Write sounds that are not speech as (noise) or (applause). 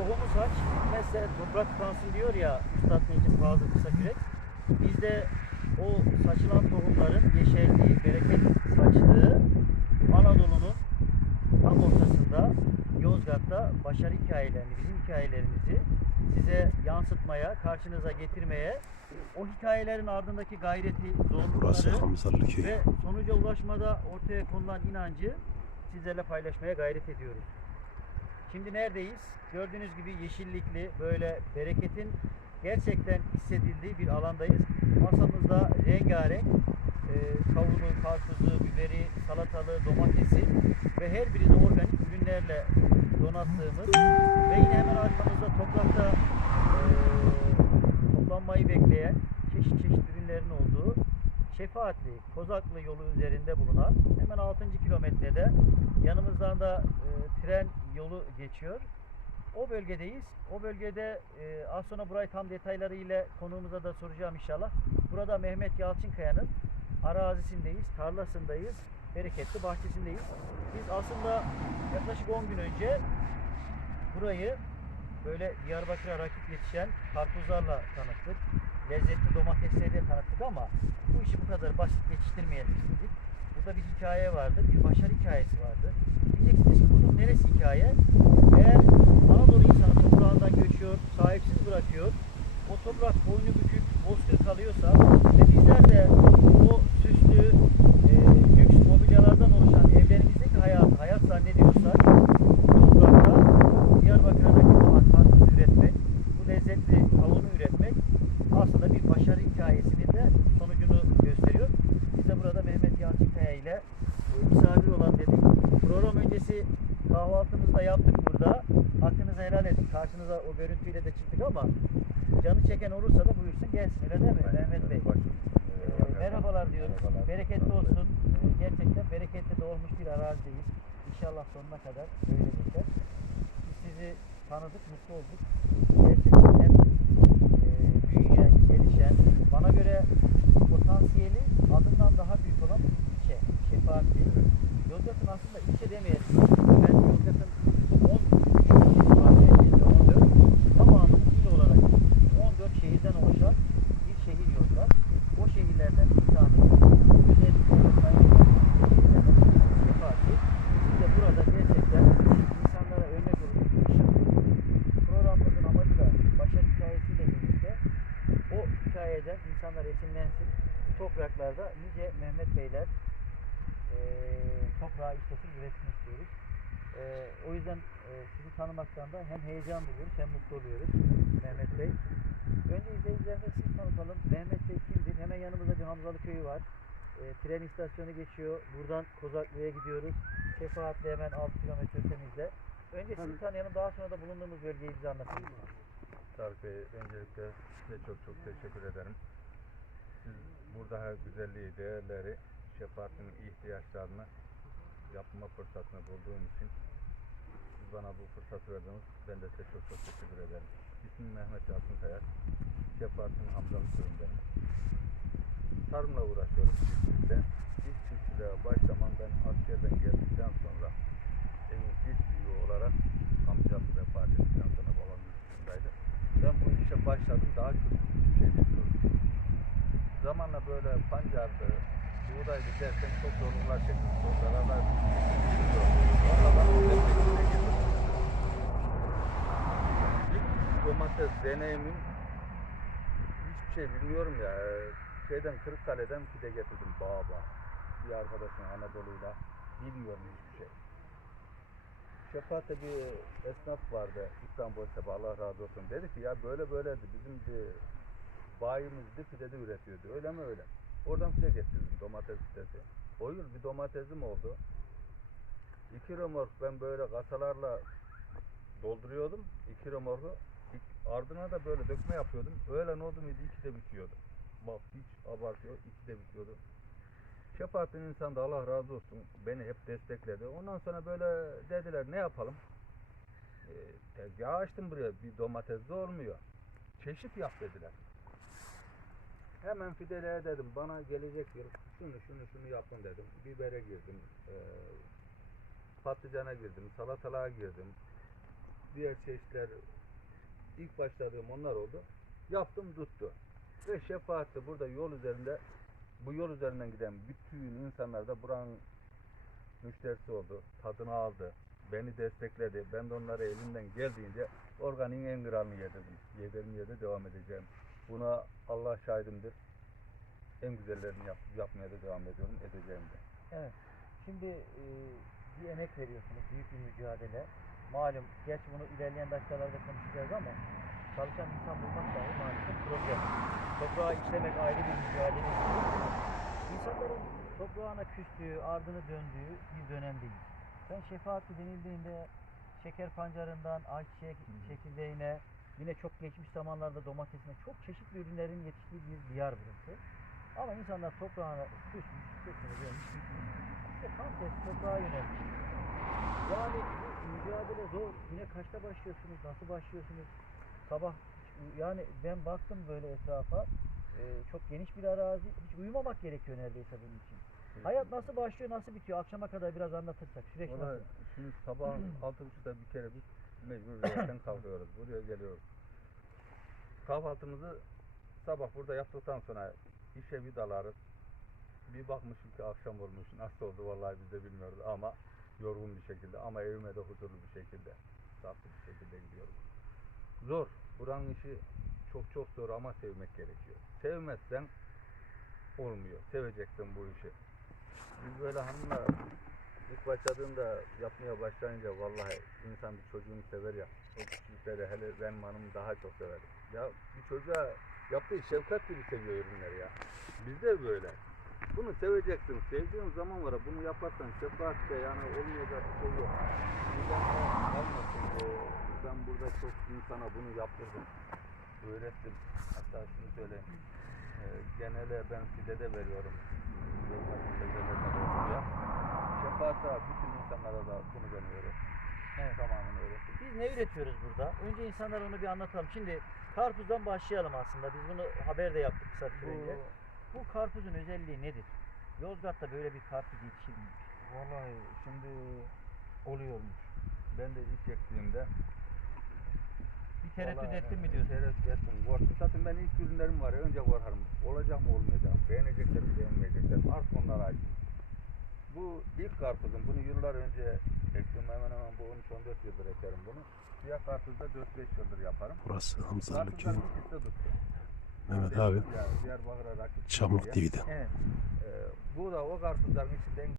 tohumu saç, mesela toprak utansın diyor ya Üstad Necip Fazıl Kısakürek. Biz de o saçılan tohumların yeşerdiği, bereket saçtığı Anadolu'nun tam ortasında Yozgat'ta başarı hikayelerini, bizim hikayelerimizi size yansıtmaya, karşınıza getirmeye, o hikayelerin ardındaki gayreti, zorlukları ve sonuca ulaşmada ortaya konulan inancı sizlerle paylaşmaya gayret ediyoruz. Şimdi neredeyiz? Gördüğünüz gibi yeşillikli, böyle bereketin gerçekten hissedildiği bir alandayız. Masamızda rengarenk e, kavunu, karpuzu, biberi, salatalığı, domatesi ve her biri de organik ürünlerle donattığımız ve yine hemen arkamızda toprakta e, toplanmayı bekleyen çeşit çeşit ürünlerin olduğu Şefaatli, Kozaklı yolu üzerinde bulunan hemen 6. kilometrede yanımızdan da e, tren yolu geçiyor. O bölgedeyiz. O bölgede e, az sonra burayı tam detaylarıyla konuğumuza da soracağım inşallah. Burada Mehmet Yalçınkaya'nın arazisindeyiz, tarlasındayız, bereketli bahçesindeyiz. Biz aslında yaklaşık 10 gün önce burayı böyle Diyarbakır'a rakip yetişen karpuzlarla tanıttık. Lezzetli domatesleri de tanıttık ama bu işi bu kadar basit geçiştirmeyelim istedik. Burada bir hikaye vardı, bir başarı hikayesi vardı. Diyeceksiniz ki bunun neresi hikaye? Eğer Anadolu insanı toprağından göçüyor, sahipsiz bırakıyor, o toprak boynu bükük, bozkır kalıyorsa ve bizler de o süslü, e, lüks mobilyalardan oluşan evlerimizdeki hayatı hayat zannediyorsak bu toprakta Diyarbakır'a rakip olan karpuz üretmek, bu lezzetli kavunu üretmek aslında bir başarı hikayesinin de sonucunu gösteriyor. Biz de burada Mehmet Yalçınkaya ile e, misafir olan dedik. Program öncesi kahvaltımızı da yaptık burada. Hakkınızı helal edin. Karşınıza o görüntüyle de çıktık ama canı çeken olursa da buyursun gelsin öyle değil mi Mehmet Bey? Ee, merhabalar diyoruz. Bereketli olsun. Ee, gerçekten bereketli de olmuş bir arazideyiz. İnşallah sonuna kadar böyle geçer. Biz sizi tanıdık, mutlu olduk. Gerçekten hem e, büyüyen, gelişen, bana göre potansiyeli adından daha büyük olan ilçe. Şefaatli. Yozgat'ın aslında ilçe demeyelim. Ben Yozgat'ın 10 ilçesi var. neredeyse 14. Tamamı il olarak 14 şehirden oluşan bir şehir Yozgat. O şehirlerden bir tanesi. Özellikle sayılan şehirlerden bir tanesi Şefaatli. Biz de burada gerçekten insanlara örnek olup bir iş yapıyoruz. Programımızın amacı da başarı hikayesiyle birlikte o hikayeden insanlar esinlensin. Bu topraklarda nice Mehmet Beyler eee toprağı işlesin, üretsin istiyoruz. Eee, o yüzden eee, sizi tanımaktan da hem heyecan duyuyoruz hem mutlu oluyoruz Mehmet Bey. Önce izleyicilerimize siz tanıtalım. Mehmet Bey kimdir? Hemen yanımızda bir Hamzalı köyü var. Eee, tren istasyonu geçiyor. Buradan Kozaklı'ya gidiyoruz. Şefaatli hemen 6 kilometre ötemizde. Önce sizi tanıyalım. Daha sonra da bulunduğumuz bölgeyi bize anlatın. Tarık Bey, öncelikle size çok çok teşekkür ederim. Siz burada her güzelliği, değerleri, şefaatin ihtiyaçlarını yapma fırsatını bulduğum için siz bana bu fırsatı verdiniz. Ben de size çok çok teşekkür ederim. İsmim Mehmet Yalçınkaya. Şefaatin Hamzalı köyündenim. Tarımla uğraşıyorum çiftçilikte. İlk çiftçiliğe başlamam askerden geldikten sonra evin ilk büyüğü olarak amcam vefat ettikten sonra babam yurt. Ben bu işe başladım daha bilmiyordum. Zamanla böyle pancardı, buğdaydı derken çok zorluklar çektim. Çok zararlar domates deneyimim hiçbir şey bilmiyorum ya. Şeyden Kırıkkale'den pide getirdim bağ. Bir arkadaşım Anadolu'yla bilmiyorum hiçbir şey. Şefaat'te bir esnaf vardı İstanbul Sefa Allah razı olsun. Dedi ki ya böyle böyledi bizim bir bayimizdi pide de üretiyordu. Öyle mi öyle? Oradan pide getirdim domates pidesi. O yıl bir domatesim oldu. İki remork ben böyle kasalarla dolduruyordum. İki remorku. İk- Ardına da böyle dökme yapıyordum. Öyle ne oldu muydu iki de bitiyordu. Bak hiç abartıyor iki de bitiyordu. Şefaatin insan da Allah razı olsun beni hep destekledi. Ondan sonra böyle dediler ne yapalım? E, tezgah açtım buraya bir domates de olmuyor. Çeşit yap dediler. Hemen fideleye dedim bana gelecek yıl şunu şunu şunu yapın dedim. Bibere girdim. E, patlıcana girdim. Salatalığa girdim. diğer çeşitler ilk başladığım onlar oldu. Yaptım tuttu. Ve şefaat de burada yol üzerinde bu yol üzerinden giden bütün insanlar da buranın müşterisi oldu. Tadını aldı. Beni destekledi. Ben de onlara elimden geldiğince organiğin en kralını yedirdim. Yedirmeye de devam edeceğim. Buna Allah şahidimdir. En güzellerini yap, yapmaya da devam ediyorum. Edeceğim de. Evet. Şimdi e, bir emek veriyorsunuz. Büyük bir mücadele. Malum, gerçi bunu ilerleyen dakikalarda konuşacağız ama çalışan insan bulmak dahi maalesef problem. Toprağı işlemek ayrı bir mücadele. İnsanların toprağına küstüğü, ardını döndüğü bir dönemdeyiz. Ben şefaatli denildiğinde şeker pancarından ayçiçek çekirdeğine, yine çok geçmiş zamanlarda domatesine çok çeşitli ürünlerin yetiştiği bir diyar burası. Ama insanlar toprağına küsmüş, küsmüş, gitmiş. İşte tam tersi toprağa yönelmiş. Yani mücadele zor. Yine kaçta başlıyorsunuz, nasıl başlıyorsunuz? Sabah yani ben baktım böyle etrafa. e, çok geniş bir arazi. Hiç uyumamak gerekiyor neredeyse bunun için. Hayat nasıl başlıyor, nasıl bitiyor? Akşama kadar biraz anlatırsak. Süreç Valla nasıl? şimdi sabah (clears throat) altı buçukta bir kere biz mecbur reyetten (coughs) kalkıyoruz. Buraya geliyoruz. Kahvaltımızı sabah burada yaptıktan sonra işe bir dalarız. Bir bakmışım ki akşam olmuş. Nasıl oldu vallahi biz de bilmiyoruz ama yorgun bir şekilde ama evime de huzurlu bir şekilde saflı bir şekilde gidiyorum. Zor. Buranın işi çok çok zor ama sevmek gerekiyor. Sevmezsen olmuyor. Seveceksin bu işi. Biz böyle hanımla ilk başladığında yapmaya başlayınca vallahi insan bir çocuğunu sever ya. O küçükleri hele benim hanım daha çok sever. Ya bir çocuğa yaptığı şefkat gibi seviyor ürünleri ya. Bizde böyle. Bunu seveceksin. Sevdiğin zaman var bunu yaparsan şefaat de yani olmayacak şey yok. Bizden de kalmasın. Ben burada çok insana bunu yaptırdım. Öğrettim. Hatta şunu söyleyeyim. Ee, genele ben size de veriyorum. Şefaata bütün insanlara da bunu ben öğrettim. Evet. Tamamen öğrettim. Biz ne üretiyoruz burada? Önce insanlara onu bir anlatalım. Şimdi karpuzdan başlayalım aslında. Biz bunu haber de yaptık kısa bir süre önce. Bu karpuzun özelliği nedir? Yozgat'ta böyle bir karpuz yetişilmiyor. Vallahi şimdi oluyormuş. Ben de ilk ektiğimde Bir tereddüt vallahi, ettin mi diyorsun? Tereddüt ettim. Korktum. Zaten ben ilk ürünlerim var ya önce korkarım. Olacak mı olmayacak mı? Beğenecekler mi beğenmeyecekler mi? Artık onlara ait. Bu ilk karpuzum. Bunu yıllar önce ektim. Hemen hemen bu 13-14 yıldır ekerim bunu. Siyah karpuzda 4-5 yıldır yaparım. Burası Karpuzdan Köyü. ikisi de tuttu. Mehmet abi ya, Diyarbakır'a rakip Çamlık. TV'de. Evet. Ee, bu da o karpuzların içinde en